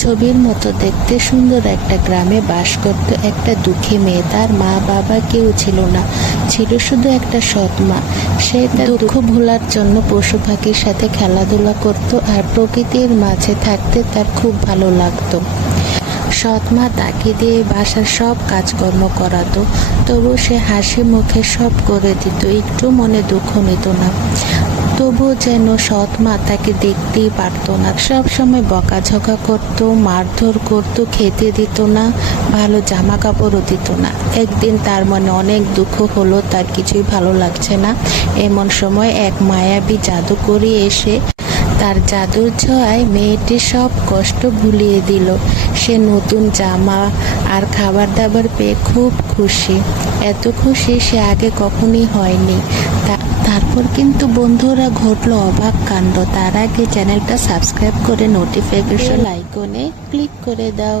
ছবির মতো দেখতে সুন্দর একটা গ্রামে বাস করত একটা দুঃখী মেয়ে। তার মা বাবা কেউ ছিল না, ছিল শুধু একটা সৎ মা। সে তার দুঃখ ভোলার জন্য পশু পাখির সাথে খেলাধুলা করত আর প্রকৃতির মাঝে থাকতে তার খুব ভালো লাগতো। সৎ মা তাকে দিয়ে বাসার সব কাজকর্ম করাতো, তবু সে হাসি মুখে সব করে দিত, একটু মনে দুঃখ নিত না। তবু যেন সৎ মা তাকে দেখতেই পারতো না, সব সময় বকাঝকা করতো, মারধর করতো, খেতে দিত না, ভালো জামা কাপড়ও দিত না। একদিন তার মনে অনেক দুঃখ হলো, তার কিছুই ভালো লাগছে না। এমন সময় এক মায়াবী জাদুকরী এসে তার জাদুর ছোঁয়ায় মেয়েটির সব কষ্ট ভুলিয়ে দিল। সে নতুন জামা আর খাবার দাবার পেয়ে খুব খুশি, এত খুশি সে আগে কখনোই হয়নি। তারপর কিন্তু বন্ধুরা ঘটলো অবাক কাণ্ড। তার আগে চ্যানেলটা সাবস্ক্রাইব করে নোটিফিকেশন আইকনে ক্লিক করে দাও।